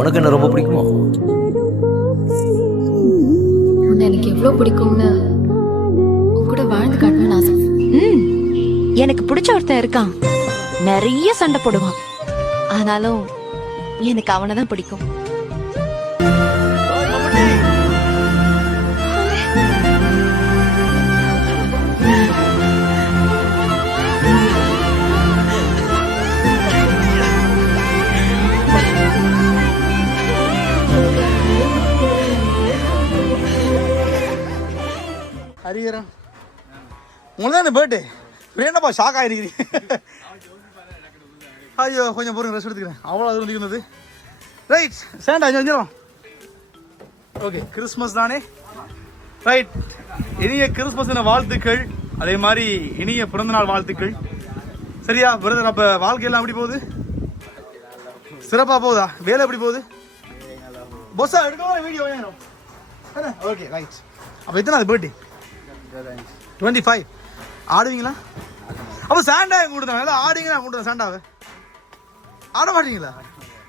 உனக்கு என்ன ரொம்ப பிடிக்குமோ? உன்னை எனக்கு எவ்வளவு பிடிக்கும்னு உன் கூட வாழ்ந்து காட்டணும்னு ஆசை. ம். எனக்கு பிடிச்ச ஒருத்தன் இருக்கான். நிறைய சண்டை போடுவான். ஆனாலும் எனக்கு அவனை தான் பிடிக்கும். உங்களுக்கு தான் இந்த பேர்டு என்னப்பா ஷாக் ஆகிருக்கிறீங்க ஐயோ கொஞ்சம் பொறுங்க ரெஸ்ட் எடுத்துக்கிறேன். அவ்வளோ அது வந்து ரைட் சேண்டா செஞ்சிடும் ஓகே கிறிஸ்மஸ் தானே? ரைட் இனிய கிறிஸ்மஸ் வாழ்த்துக்கள். அதே மாதிரி இனிய பிறந்தநாள் வாழ்த்துக்கள். சரியா பிரதர் அப்போ வாழ்க்கையெல்லாம் எப்படி போகுது? சிறப்பாக போகுதா? வேலை எப்படி போகுது? பொஸ்ஸா எடுக்கணும் வீடியோ ஓகே ரைட் அப்போ எத்தனை பர்த்டே டுவெண்ட்டி ஃபைவ் ஆடுவீங்களா? அப்போ சாண்டா கொடுத்தாங்க எல்லாம் ஆடுவீங்களா? கொடுத்தேன் சாண்டாவை ஆட மாட்டீங்களா?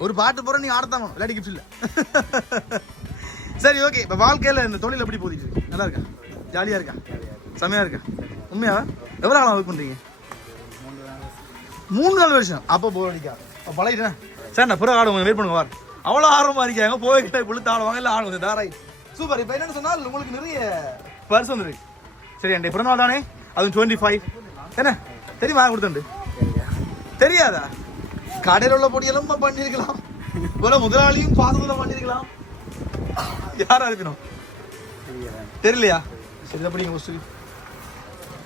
ஒரு பாட்டு போகிற நீங்கள் ஆடத்தான் வேணும் விளையாடி கிஃப்ட் இல்லை. சரி ஓகே இப்போ வாழ்க்கையில் இந்த தொழில் எப்படி போதிட்டு இருக்கு? நல்லா இருக்கா? ஜாலியாக இருக்கா? செம்மையாக இருக்கா? உண்மையாவா எவ்வளோ காலம் ஒர்க் பண்ணுறீங்க மூணு நாலு வருஷம். அப்போ போர் அடிக்கா அப்போ பழகிட்டேன்? சார் நான் பிறகு ஆடுவோம் வெயிட் பண்ணுங்க வார். அவ்வளோ ஆர்வமாக இருக்காங்க. போய்கிட்ட புழுத்து ஆடுவாங்க இல்லை ஆடுவாங்க தாராய் சூப்பர். இப்போ என்னென்னு சொன்னால் உங்களுக்கு நிறைய பர்ஸ் வந்துருக்கு. சரி என் பிறந்தநாள் தானே? அதுவும் டுவெண்ட்டி ஃபைவ் என்ன தெரியுமா கொடுத்துண்டு தெரியாதா கடையில் உள்ள பொடியெல்லாம் பண்ணியிருக்கலாம் போல முதலாளியும் பாசத்தில் பண்ணியிருக்கலாம் யாரா இருக்கணும் தெரியலையா சரி இதை படிங்க ஃபஸ்ட்டு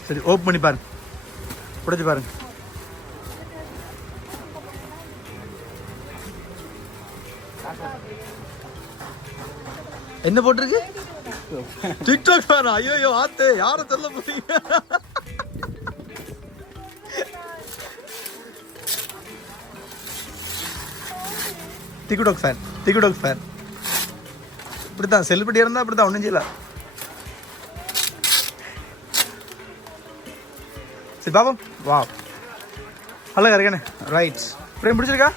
சரி ஓப்பன் பண்ணி பாருங்க பிடிச்சி பாருங்க என்ன போட்டிருக்கு டிக்டாக் ஃபேனா ஐயோ ஆத்து யாரை சொல்ல போறீங்க? டிக்டாக் ஃபேன் டிக்டாக் ஃபேன் இப்படி தான் செலிபிரிட்டி இருந்தால் இப்படித்தான் ஒன்றும் செய்யல. சரி பாபம் வா அழகா இருக்கேனே. ரைட் பிரேம் பிடிச்சிருக்கா?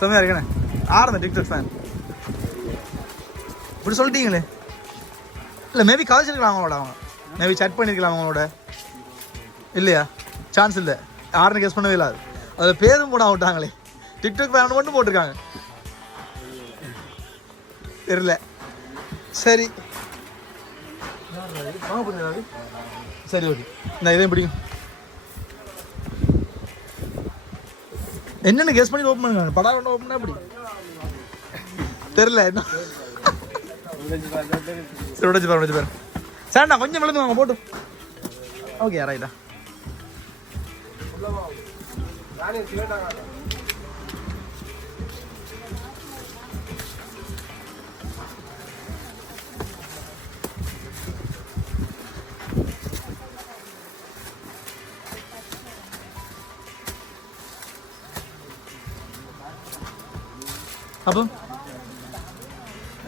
செம்மையா இருக்கேனே. ஆரந்த டிக்டாக் ஃபேன் இப்படி சொல்லிட்டீங்களே. இல்லை மேபி கதைச்சிருக்கலாம் அவங்களோட அவங்க. மேபி சட் பண்ணியிருக்கலாம் அவங்களோட. இல்லையா? சான்ஸ் இல்லை. யாருன்னு கெஸ் பண்ணவே இல்லாது அதில் பேரும் கூட விட்டாங்களே டிக்டாக் ஃபேன் மட்டும் போட்டிருக்காங்க. தெரியல. சரி. சரி ஓகே நான் இதையும் பிடிக்கும். என்னென்ன கெஸ் பண்ணி ஓப்பன் பண்ணுங்க. படம் ஓப்பன் அப்படி தெரியல என்ன? சரி உடச்சு பாரு உடச்சு பாரு சரிண்ணா கொஞ்சம் விழுந்து வாங்க போட்டு ஓகே ரைட்டா அப்போ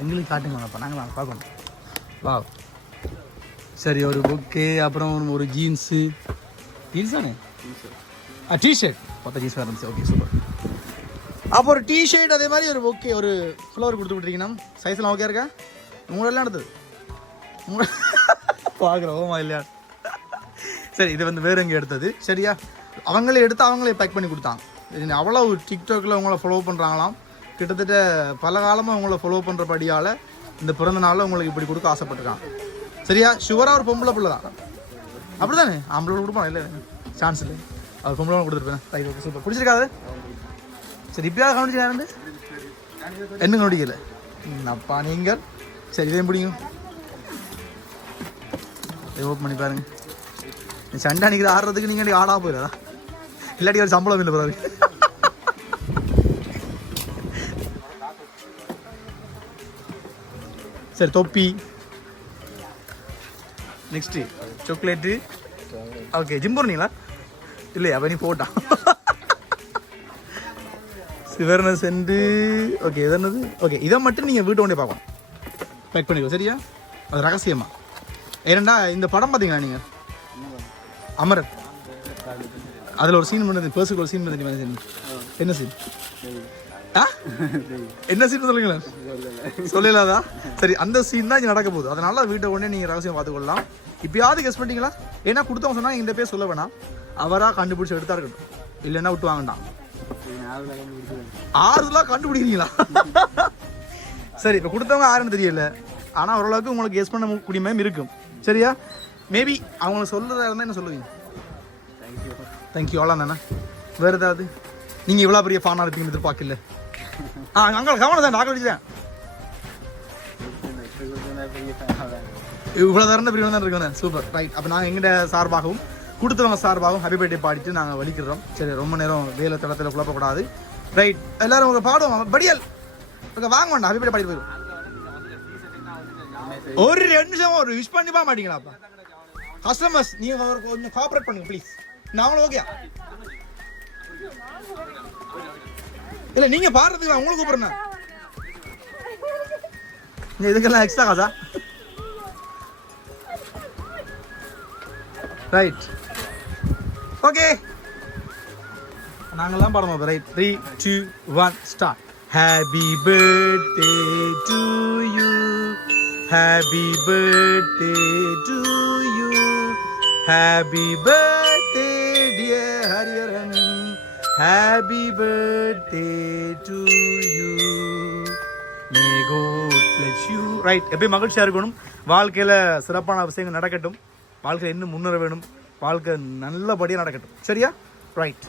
எங்களுக்கு காட்டுங்க அப்போ நாங்கள் பார்க்கணும் வா சரி ஒரு புக்கு அப்புறம் ஒரு- ஒரு ஜீன்ஸு ஜீன்ஸ் தானே? ஆ டிஷர்ட் பார்த்தா ஜீன்ஸ் இருந்துச்சு. ஓகே சூப்பர் அப்போ ஒரு டிஷர்ட் அதே மாதிரி ஒரு ஓகே ஒரு ஃப்ளவர் கொடுத்து விட்றீங்கன்னா சைஸ்லாம் ஓகே இருக்கா? உங்களெல்லாம் எடுத்தது? பார்க்குறோம் ஓமா இல்லையா சரி இது வந்து வேற எங்கே எடுத்தது. சரியா? அவங்களே எடுத்து அவங்களே பேக் பண்ணி கொடுத்தாங்க அவ்வளோ டிக்டாக்ல உங்களை ஃபாலோ பண்ணுறாங்களாம் கிட்டத்தட்ட பல காலமாக உங்களை ஃபாலோ பண்ணுறபடியால் இந்த பிறந்த நாளில் உங்களுக்கு இப்படி கொடுக்க ஆசைப்பட்டிருக்கான் சரியா? ஷுவராக ஒரு பொம்பளை பிள்ளை தான். அப்படி தானே ஆம்பளை கொடுப்பான்? இல்லை சான்ஸ் இல்லை அது பொம்பளை கொடுத்துருப்பேன் ரைட் ஓகே சூப்பர் பிடிச்சிருக்காது? சரி இப்பயாவது கவனிச்சு நேரம் என்ன கவனிக்கல? அப்பா நீங்கள்? சரி இதையும் பிடிக்கும் இதை ஓப்பன் பண்ணி பாருங்க. சண்டை அன்னைக்கு ஆடுறதுக்கு நீங்கள் ஆடா போயிடா இல்லாட்டி ஒரு சம்பளம் இல்லை பிறகு. சரி தொப்பி. நெக்ஸ்ட்டு சாக்லேட்டு ஓகே ஜிம் போறீங்களா? இல்லையா அப்போ நீ போட்டான் சிவர்ன சென்று ஓகே இது என்னது? ஓகே இதை மட்டும் நீங்கள் வீட்டு கொண்டே பார்க்கணும். பேக் பண்ணிக்கோ சரியா? அது ரகசியமா. ஏனண்டா இந்த படம் பார்த்தீங்களா நீங்கள் அமரன் அதில் ஒரு சீன் பண்ணது பேர்ஸுக்கு ஒரு சீன் பண்ணி என்ன சீன் என்ன சீன் சொல்லுங்களேன். சொல்லலாதா? சரி அந்த சீன் தான் இங்க நடக்க போகுது. அதனால வீட்டை உடனே நீங்க ரகசியம் பார்த்துக்கொள்ளலாம். இப்பயாவது கெஸ் பண்ணிட்டீங்களா? ஏன்னா கொடுத்தவங்க சொன்னா இந்த பேர் சொல்ல வேணாம். அவரா கண்டுபிடிச்சு எடுத்தா இருக்கட்டும். இல்லைன்னா விட்டு வாங்கண்டாம் ஆறுதலா கண்டுபிடிக்கிறீங்களா? சரி இப்போ கொடுத்தவங்க யாருன்னு தெரியல. ஆனா ஓரளவுக்கு உங்களுக்கு கெஸ் பண்ண கூடிய இருக்கும். சரியா? மேபி அவங்க சொல்றதா இருந்தா என்ன சொல்லுவீங்க? தேங்க்யூ அவ்வளோ தானே வேறு ஏதாவது? நீங்கள் இவ்வளோ பெரிய ஃபானா இருப்பீங்கன்னு எதிர்பார்க்கல. ஆ அங்கே கவனம் தான் டாக்டர் வச்சுதான் இவ்வளோ தரந்த பிரிவு தான் இருக்கணும். சூப்பர் ரைட் அப்போ நாங்கள் எங்கிட்ட சார்பாகவும் கொடுத்தவங்க சார்பாகவும் ஹாப்பி பர்த்டே பாடிட்டு நாங்கள் வலிக்கிறோம். சரி ரொம்ப நேரம் வேலை தளத்தில் குழப்பக்கூடாது ரைட் எல்லாரும் உங்க பாடுவோம். படியல். ஓகே வாங்க வேண்டாம் ஹாப்பி பர்த்டே பாடி போயிடும் ஒரு ரெண்டு நிமிஷம் ஒரு விஷ் பண்ணிப்பா போக மாட்டீங்களாப்பா கஸ்டமர்ஸ் நீங்க ஒரு கொஞ்சம் கோஆபரேட் பண்ணுங்க ப்ளீஸ் நாங்களும் ஓகே இல்ல நீங்க பாடுறதுக்கு நான் உங்களுக்கு கூப்பிடுறேன் நீ இதுக்கெல்லாம் எக்ஸ்ட்ரா காசா? ரைட் ஓகே நாங்கெல்லாம் பாடுவோம் right three two one start happy birthday to you happy birthday to you happy birthday happy birthday to you may God bless you right எப்பயும் மகிழ்ச்சியாக இருக்கணும். வாழ்க்கையில் சிறப்பான விஷயங்கள் நடக்கட்டும். வாழ்க்கையில் இன்னும் முன்னேற வேணும். வாழ்க்கை நல்லபடியாக நடக்கட்டும். சரியா? ரைட்